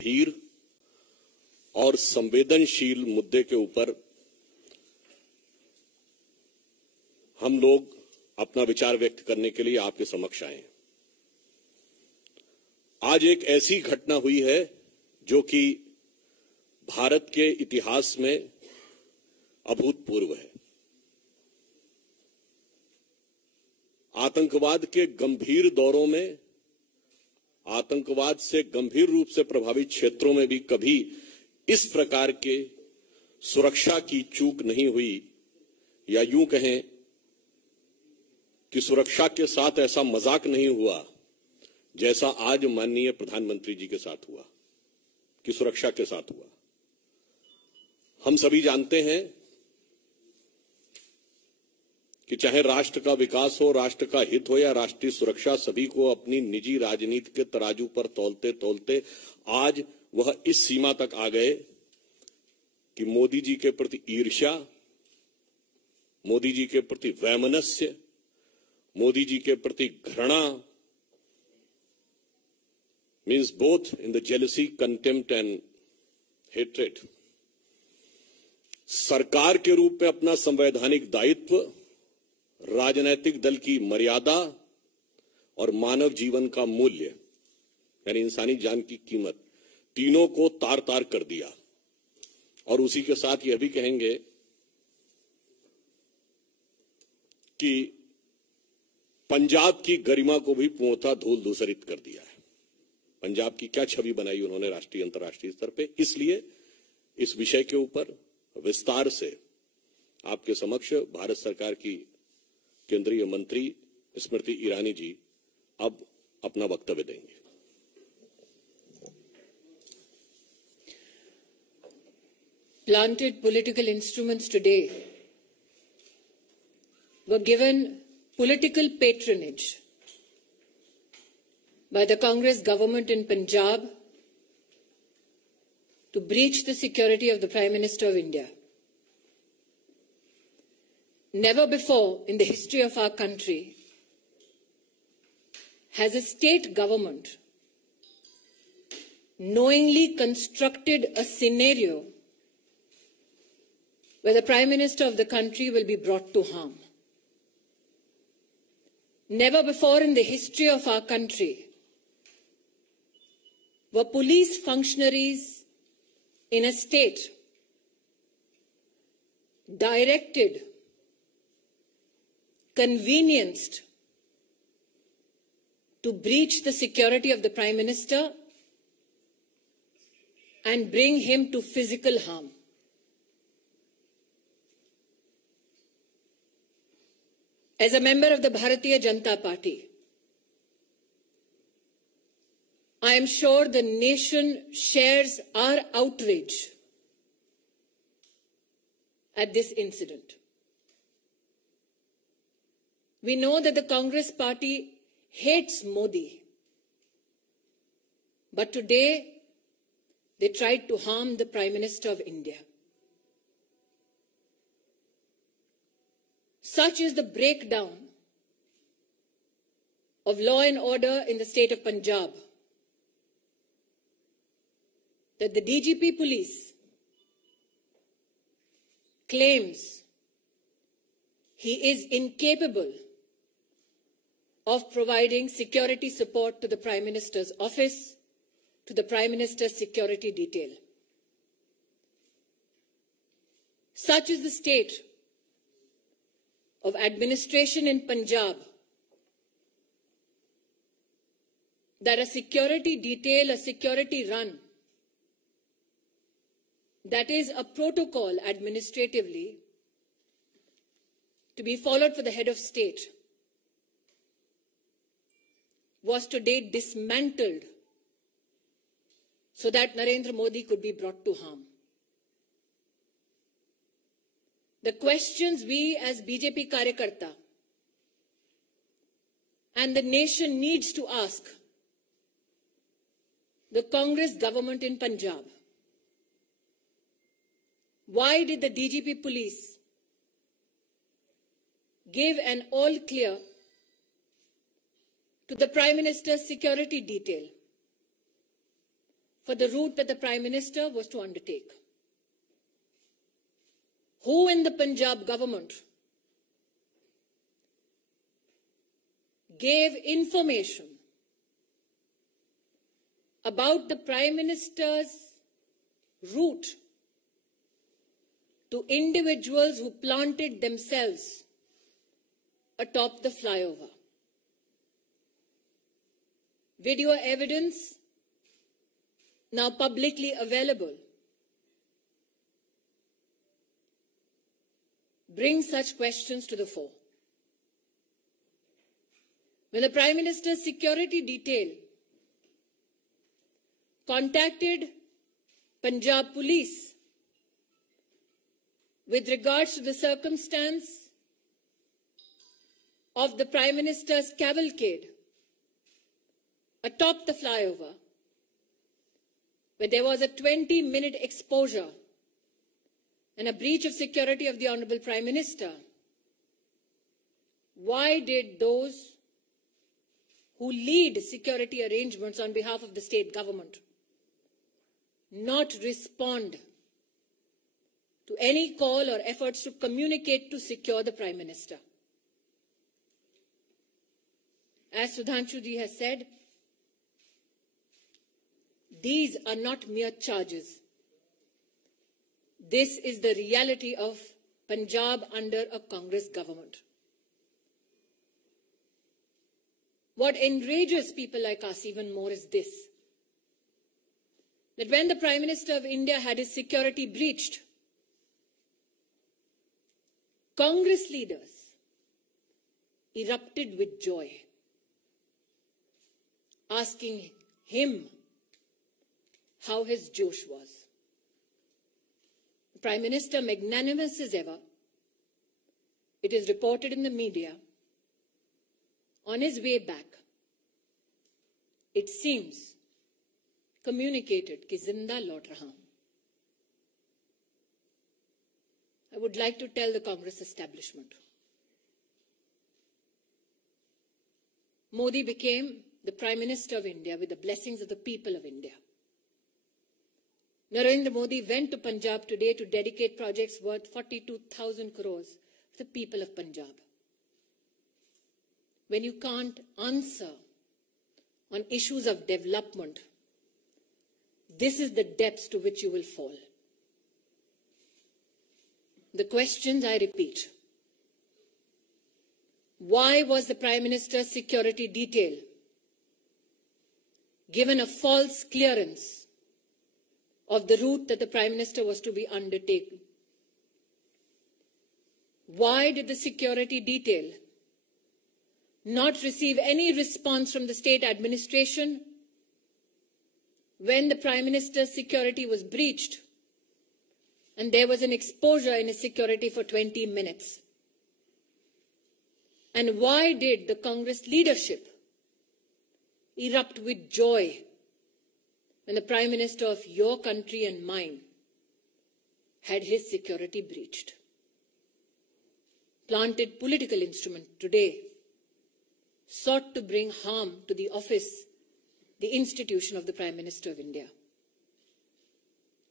गंभीर और संवेदनशील मुद्दे के ऊपर हम लोग अपना विचार व्यक्त करने के लिए आपके समक्ष आए हैं। आज एक ऐसी घटना हुई है जो कि भारत के इतिहास में अभूतपूर्व है। आतंकवाद के गंभीर दौरों में, आतंकवाद से गंभीर रूप से प्रभावित क्षेत्रों में भी कभी इस प्रकार के सुरक्षा की चूक नहीं हुई, या यूं कहें कि सुरक्षा के साथ ऐसा मजाक नहीं हुआ जैसा आज माननीय प्रधानमंत्री जी के साथ हुआ, कि सुरक्षा के साथ हुआ। हम सभी जानते हैं कि चाहे राष्ट्र का विकास हो, राष्ट्र का हित हो या राष्ट्रीय सुरक्षा, सभी को अपनी निजी राजनीति के तराजू पर तौलते तौलते आज वह इस सीमा तक आ गए कि मोदी जी के प्रति ईर्ष्या, मोदी जी के प्रति वैमनस्य, मोदी जी के प्रति घृणा, means both in the jealousy, contempt and hatred, सरकार के रूप में अपना संवैधानिक दायित्व, राजनैतिक दल की मर्यादा और मानव जीवन का मूल्य यानी इंसानी जान की कीमत, तीनों को तार तार कर दिया। और उसी के साथ यह भी कहेंगे कि पंजाब की गरिमा को भी पूर्णतः धूल धूसरित कर दिया है। पंजाब की क्या छवि बनाई उन्होंने राष्ट्रीय अंतर्राष्ट्रीय स्तर पे। इसलिए इस विषय के ऊपर विस्तार से आपके समक्ष भारत सरकार की केंद्रीय मंत्री स्मृति ईरानी जी अब अपना वक्तव्य देंगे। Planted political instruments today were given political patronage by the Congress government in Punjab to breach the security of the Prime Minister of India. Never before in the history of our country has a state government knowingly constructed a scenario where the Prime Minister of the country will be brought to harm. Never before in the history of our country were police functionaries in a state directed, convenienced to breach the security of the Prime Minister and bring him to physical harm. As a member of the Bharatiya Janata Party, I am sure the nation shares our outrage at this incident. We know that the Congress party hates Modi, but today they tried to harm the Prime Minister of India. Such is the breakdown of law and order in the state of Punjab that the DGP police claims he is incapable of providing security support to the Prime Minister's office, to the Prime Minister's security detail. Such is the state of administration in Punjab that a security detail, a security run, that is a protocol administratively to be followed for the head of state, was today dismantled so that Narendra Modi could be brought to harm. The questions we as BJP Karyakarta and the nation needs to ask the Congress government in Punjab: why did the DGP police give an all clear to the Prime Minister's security detail for the route that the Prime Minister was to undertake. Who in the Punjab government gave information about the Prime Minister's route to individuals who planted themselves atop the flyover? Video evidence now publicly available brings such questions to the fore. When the Prime Minister's security detail contacted Punjab Police with regards to the circumstance of the Prime Minister's cavalcade atop the flyover, where there was a 20-minute exposure and a breach of security of the Honorable Prime Minister, why did those who lead security arrangements on behalf of the state government not respond to any call or efforts to communicate to secure the Prime Minister? As Sudhanshu ji has said, these are not mere charges. This is the reality of Punjab under a Congress government. What enrages people like us even more is this: that when the Prime Minister of India had his security breached, Congress leaders erupted with joy, asking him how his Josh was. The Prime Minister, magnanimous as ever, it is reported in the media, on his way back, it seems, communicated कि जिंदा लौट रहा हूं. I would like to tell the Congress establishment, Modi became the Prime Minister of India with the blessings of the people of India. Narendra Modi went to Punjab today to dedicate projects worth 42,000 crores for the people of Punjab. When you can't answer on issues of development, this is the depths to which you will fall. The questions, I repeat: why was the Prime Minister's security detail given a false clearance of the route that the Prime Minister was to be undertaking? Why did the security detail not receive any response from the state administration when the Prime Minister's security was breached and there was an exposure in his security for 20 minutes? And why did the Congress leadership erupt with joy when the Prime Minister of your country and mine had his security breached? Planted political instrument today sought to bring harm to the office, the institution of the Prime Minister of India.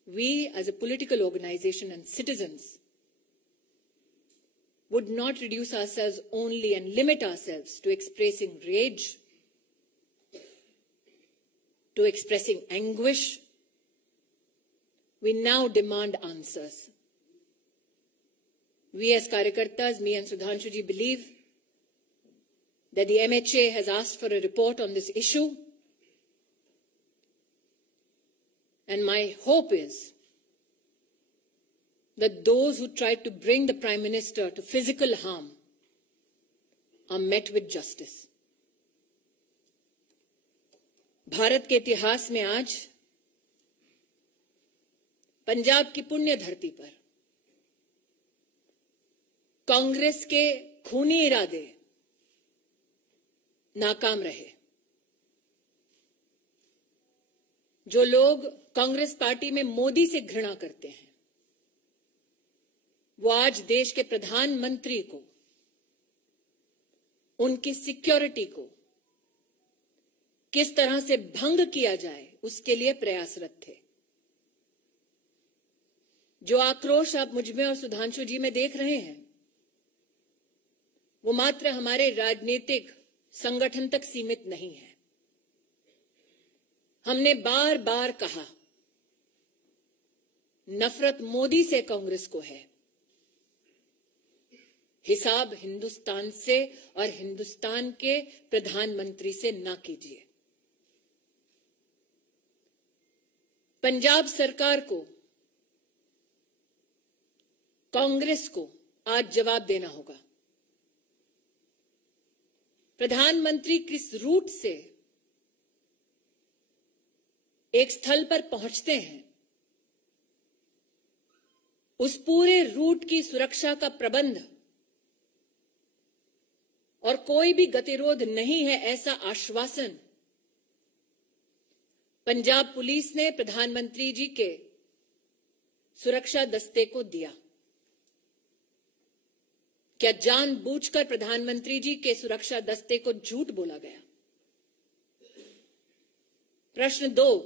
We, as a political organization and citizens, would not reduce ourselves only and limit ourselves to expressing rage, to expressing anguish. We now demand answers. We as Karyakartas, me and Sudhanshu ji, believe that the MHA has asked for a report on this issue. And my hope is that those who tried to bring the Prime Minister to physical harm are met with justice. Bharat के इतिहास में आज पंजाब की पुण्य धरती पर कांग्रेस के खूनी इरादे नाकाम रहे. जो लोग कांग्रेस पार्टी में मोदी से घृणा करते हैं, वो आज देश के प्रधानमंत्री को, उनकी सिक्योरिटी को किस तरह से भंग किया जाए उसके लिए प्रयासरत थे। जो आक्रोश आप मुझमें और सुधांशु जी में देख रहे हैं, वो मात्र हमारे राजनीतिक संगठन तक सीमित नहीं है। हमने बार बार कहा, नफरत मोदी से कांग्रेस को है, हिसाब हिंदुस्तान से और हिंदुस्तान के प्रधानमंत्री से ना कीजिए। पंजाब सरकार को, कांग्रेस को आज जवाब देना होगा। प्रधानमंत्री किस रूट से एक स्थल पर पहुंचते हैं, उस पूरे रूट की सुरक्षा का प्रबंध और कोई भी गतिरोध नहीं है, ऐसा आश्वासन पंजाब पुलिस ने प्रधानमंत्री जी के सुरक्षा दस्ते को दिया। क्या जानबूझकर प्रधानमंत्री जी के सुरक्षा दस्ते को झूठ बोला गया? प्रश्न 2,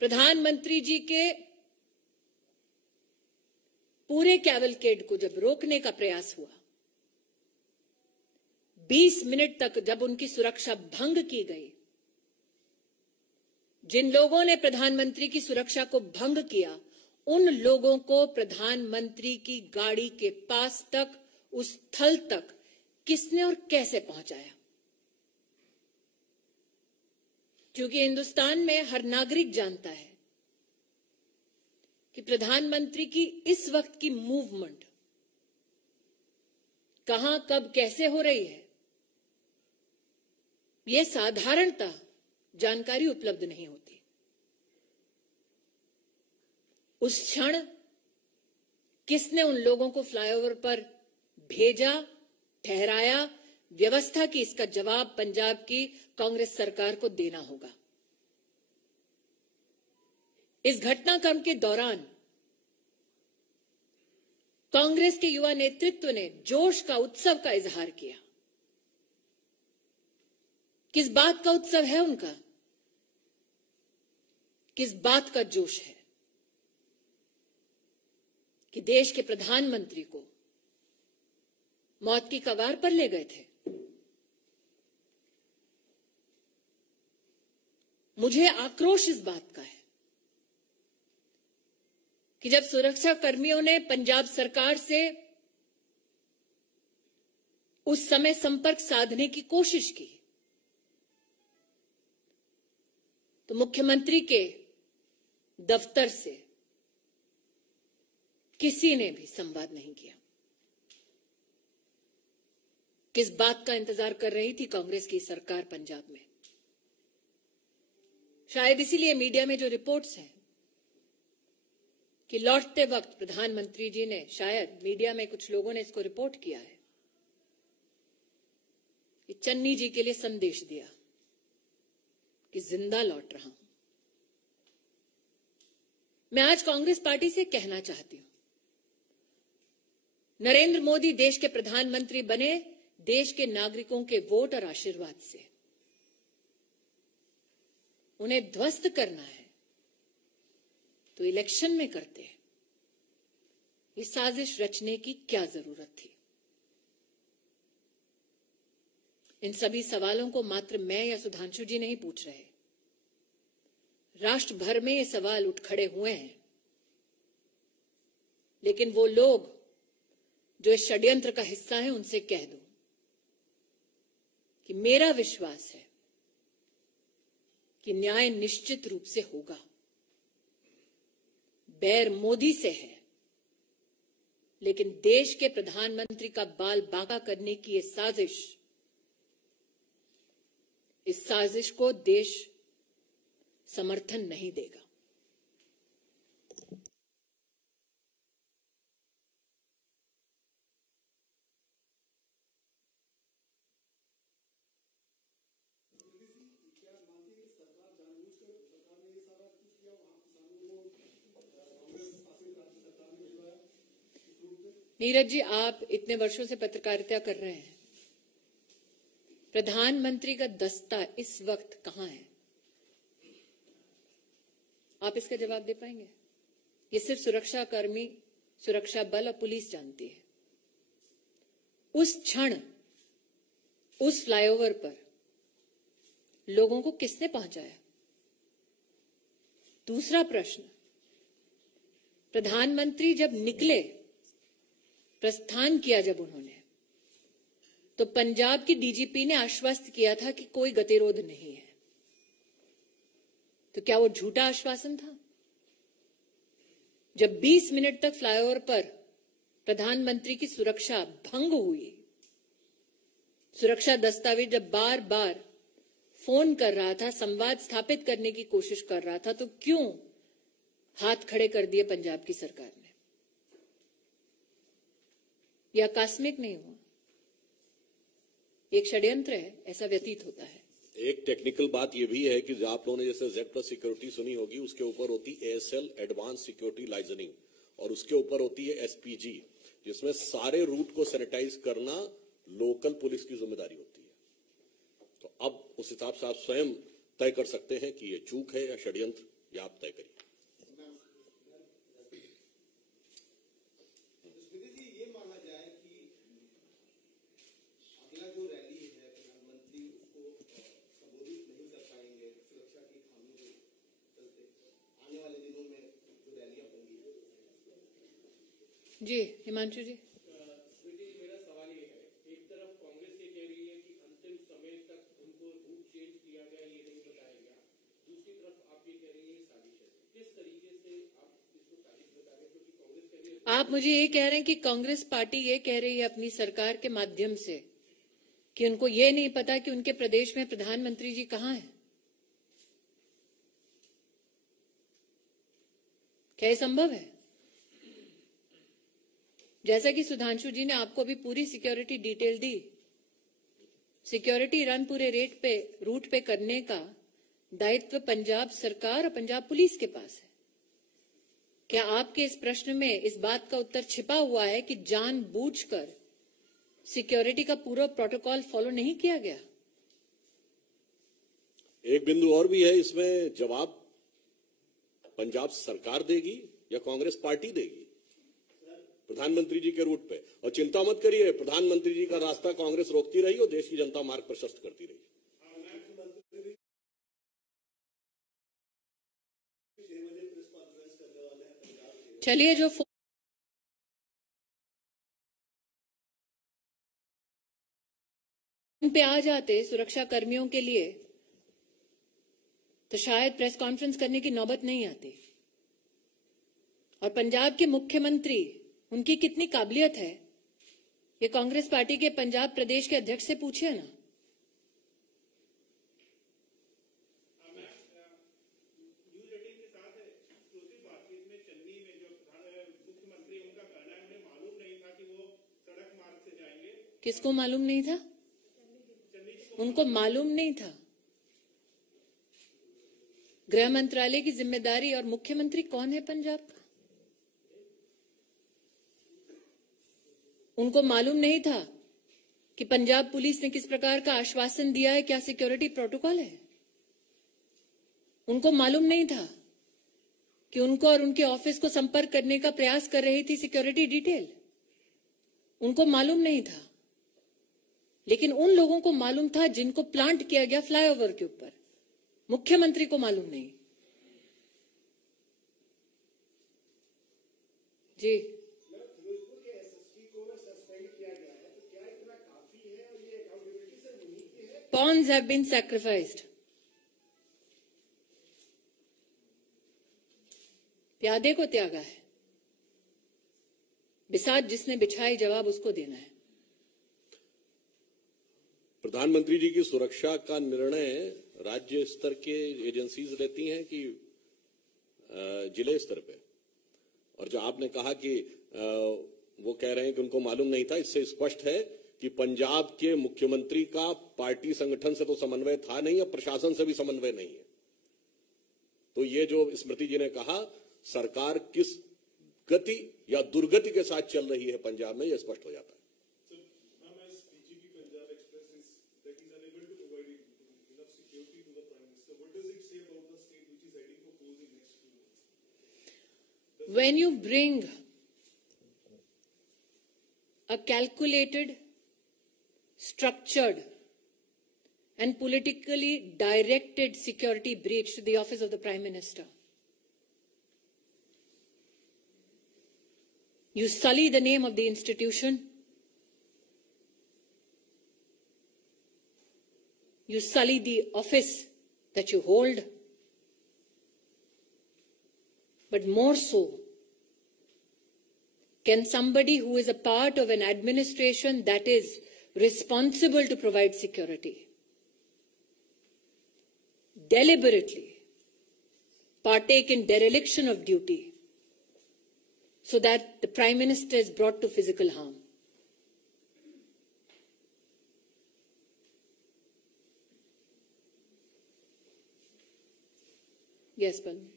प्रधानमंत्री जी के पूरे कैवलकेड को जब रोकने का प्रयास हुआ, 20 मिनट तक जब उनकी सुरक्षा भंग की गई, जिन लोगों ने प्रधानमंत्री की सुरक्षा को भंग किया, उन लोगों को प्रधानमंत्री की गाड़ी के पास तक, उस स्थल तक किसने और कैसे पहुंचाया? क्योंकि हिंदुस्तान में हर नागरिक जानता है कि प्रधानमंत्री की इस वक्त की मूवमेंट कहां, कब, कैसे हो रही है, यह साधारणतः जानकारी उपलब्ध नहीं होती। उस क्षण किसने उन लोगों को फ्लाईओवर पर भेजा, ठहराया, व्यवस्था की, इसका जवाब पंजाब की कांग्रेस सरकार को देना होगा। इस घटनाक्रम के दौरान कांग्रेस के युवा नेतृत्व ने जोश का, उत्सव का इजहार किया। किस बात का उत्सव है उनका? किस बात का जोश है कि देश के प्रधानमंत्री को मौत की कगार पर ले गए थे? मुझे आक्रोश इस बात का है कि जब सुरक्षा कर्मियों ने पंजाब सरकार से उस समय संपर्क साधने की कोशिश की, तो मुख्यमंत्री के दफ्तर से किसी ने भी संवाद नहीं किया। किस बात का इंतजार कर रही थी कांग्रेस की सरकार पंजाब में? शायद इसीलिए मीडिया में जो रिपोर्ट्स हैं कि लौटते वक्त प्रधानमंत्री जी ने, शायद मीडिया में कुछ लोगों ने इसको रिपोर्ट किया है कि चन्नी जी के लिए संदेश दिया कि जिंदा लौट रहा हूं। मैं आज कांग्रेस पार्टी से कहना चाहती हूं, नरेंद्र मोदी देश के प्रधानमंत्री बने देश के नागरिकों के वोट और आशीर्वाद से। उन्हें ध्वस्त करना है तो इलेक्शन में करते हैं। ये साजिश रचने की क्या जरूरत थी? इन सभी सवालों को मात्र मैं या सुधांशु जी नहीं पूछ रहे, राष्ट्र भर में ये सवाल उठ खड़े हुए हैं। लेकिन वो लोग जो इस षड्यंत्र का हिस्सा है, उनसे कह दूं कि मेरा विश्वास है कि न्याय निश्चित रूप से होगा। बैर मोदी से है, लेकिन देश के प्रधानमंत्री का बाल बांका करने की ये साजिश, इस साजिश को देश समर्थन नहीं देगा। नीरज जी, आप इतने वर्षों से पत्रकारिता कर रहे हैं, प्रधानमंत्री का दस्ता इस वक्त कहां है? आप इसका जवाब दे पाएंगे? ये सिर्फ सुरक्षा कर्मी, सुरक्षा बल और पुलिस जानती है। उस क्षण उस फ्लाईओवर पर लोगों को किसने पहुंचाया? दूसरा प्रश्न, प्रधानमंत्री जब निकले, प्रस्थान किया जब उन्होंने, तो पंजाब की डीजीपी ने आश्वस्त किया था कि कोई गतिरोध नहीं है। तो क्या वो झूठा आश्वासन था? जब 20 मिनट तक फ्लाईओवर पर प्रधानमंत्री की सुरक्षा भंग हुई, सुरक्षा दस्तावेज जब बार बार फोन कर रहा था, संवाद स्थापित करने की कोशिश कर रहा था, तो क्यों हाथ खड़े कर दिए पंजाब की सरकार ने? यह आकस्मिक नहीं हुआ, एक षड्यंत्र है, ऐसा व्यतीत होता है। एक टेक्निकल बात यह भी है कि जो आप लोगों ने जैसे Z+ सिक्योरिटी सुनी होगी, उसके ऊपर होती ASL एडवांस सिक्योरिटी लाइजनिंग, और उसके ऊपर होती है SPG, जिसमें सारे रूट को सैनिटाइज करना लोकल पुलिस की जिम्मेदारी होती है। तो अब उस हिसाब से आप स्वयं तय कर सकते हैं कि ये चूक है या षड्यंत्र, या आप तय करिए। जी हिमांशु जी। मेरा सवाल ये है, एक तरफ कांग्रेस ये कह रही है कि अंतिम समय तक उनको रूट चेंज किया गया, ये नहीं बताया गया, दूसरी तरफ आप ये कह रही है साजिश है। किस तरीके से आप इसको साजिश बता रहे हैं? क्योंकि कांग्रेस कह रही है, आप मुझे ये कह रहे हैं कि कांग्रेस पार्टी ये कह रही है अपनी सरकार के माध्यम से कि उनको ये नहीं पता कि उनके प्रदेश में प्रधानमंत्री जी कहां हैं? क्या ये संभव है? जैसा कि सुधांशु जी ने आपको अभी पूरी सिक्योरिटी डिटेल दी, सिक्योरिटी रन पूरे रूट पे करने का दायित्व पंजाब सरकार और पंजाब पुलिस के पास है। क्या आपके इस प्रश्न में इस बात का उत्तर छिपा हुआ है कि जानबूझकर सिक्योरिटी का पूरा प्रोटोकॉल फॉलो नहीं किया गया? एक बिंदु और भी है इसमें, जवाब पंजाब सरकार देगी या कांग्रेस पार्टी देगी प्रधानमंत्री जी के रूट पे? और चिंता मत करिए, प्रधानमंत्री जी का रास्ता कांग्रेस रोकती रही और देश की जनता मार्ग प्रशस्त करती रही। चलिए, जो पे आ जाते सुरक्षा कर्मियों के लिए, तो शायद प्रेस कॉन्फ्रेंस करने की नौबत नहीं आती। और पंजाब के मुख्यमंत्री, उनकी कितनी काबिलियत है, ये कांग्रेस पार्टी के पंजाब प्रदेश के अध्यक्ष से पूछिए ना। किसको मालूम नहीं था? उनको मालूम नहीं था। गृह मंत्रालय की जिम्मेदारी और मुख्यमंत्री कौन है पंजाब का? उनको मालूम नहीं था कि पंजाब पुलिस ने किस प्रकार का आश्वासन दिया है, क्या सिक्योरिटी प्रोटोकॉल है? उनको मालूम नहीं था कि उनको और उनके ऑफिस को संपर्क करने का प्रयास कर रही थी सिक्योरिटी डिटेल? उनको मालूम नहीं था। लेकिन उन लोगों को मालूम था जिनको प्लांट किया गया फ्लाईओवर के ऊपर। मुख्यमंत्री को मालूम नहीं। जी, pawns have been sacrificed. प्यादे को त्यागा है, बिसात जिसने बिछाई, जवाब उसको देना है। प्रधानमंत्री जी की सुरक्षा का निर्णय राज्य स्तर के एजेंसीज लेती हैं कि जिले स्तर पे? और जो आपने कहा कि वो कह रहे हैं कि उनको मालूम नहीं था, इससे स्पष्ट है कि पंजाब के मुख्यमंत्री का पार्टी संगठन से तो समन्वय था नहीं, अब प्रशासन से भी समन्वय नहीं है। तो ये जो स्मृति जी ने कहा, सरकार किस गति या दुर्गति के साथ चल रही है पंजाब में, यह स्पष्ट हो जाता है। when you bring a calculated, structured, and politically directed security breach to the office of the Prime Minister, you sully the name of the institution, you sully the office that you hold, but more so, can somebody who is a part of an administration that is responsible to provide security deliberately partake in dereliction of duty so that the Prime Minister is brought to physical harm? Yes, Balmi.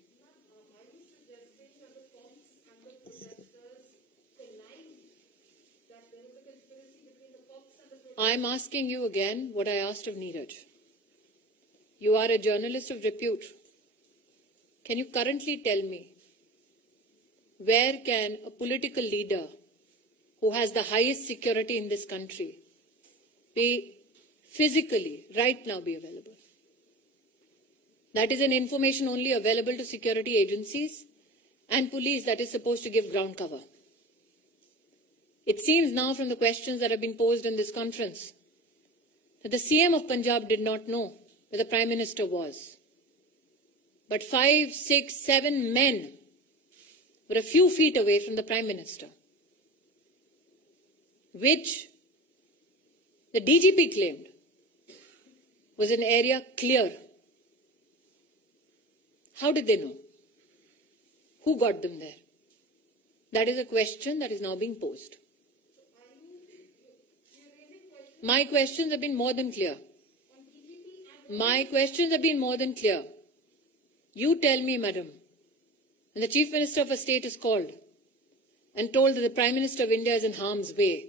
I'm asking you again what I asked of Neeraj. You are a journalist of repute. Can you currently tell me where can a political leader who has the highest security in this country be physically, right now, be available? That is an information only available to security agencies and police that is supposed to give ground cover. It seems now from the questions that have been posed in this conference that the CM of Punjab did not know where the Prime Minister was. But 5, 6, 7 men were a few feet away from the Prime Minister, which the DGP claimed was an area clear. How did they know? Who got them there? That is a question that is now being posed. My questions have been more than clear. My questions have been more than clear. You tell me, madam, when the Chief Minister of a state is called and told that the Prime Minister of India is in harm's way,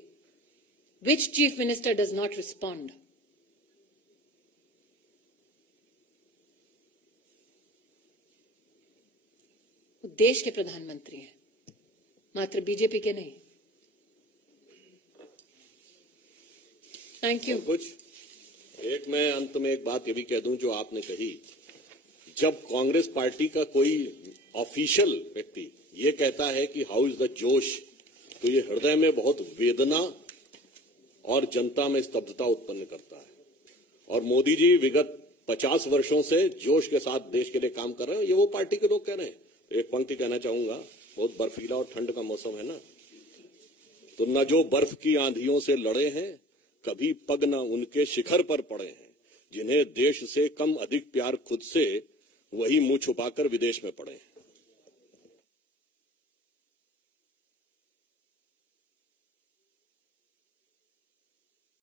which Chief Minister does not respond? वो देश के प्रधानमंत्री हैं, मात्र BJP के नहीं. Thank you. कुछ एक मैं अंत में एक बात ये भी कह दूं जो आपने कही, जब कांग्रेस पार्टी का कोई ऑफिशियल व्यक्ति ये कहता है कि हाउ इज द जोश, तो ये हृदय में बहुत वेदना और जनता में स्तब्धता उत्पन्न करता है. और मोदी जी विगत 50 वर्षों से जोश के साथ देश के लिए काम कर रहे हैं, ये वो पार्टी के लोग कह रहे हैं. एक पंक्ति कहना चाहूंगा, बहुत बर्फीला और ठंड का मौसम है ना, तो न जो बर्फ की आंधियों से लड़े हैं, कभी पग न उनके शिखर पर पड़े हैं, जिन्हें देश से कम अधिक प्यार खुद से, वही मुंह छुपाकर विदेश में पड़े हैं.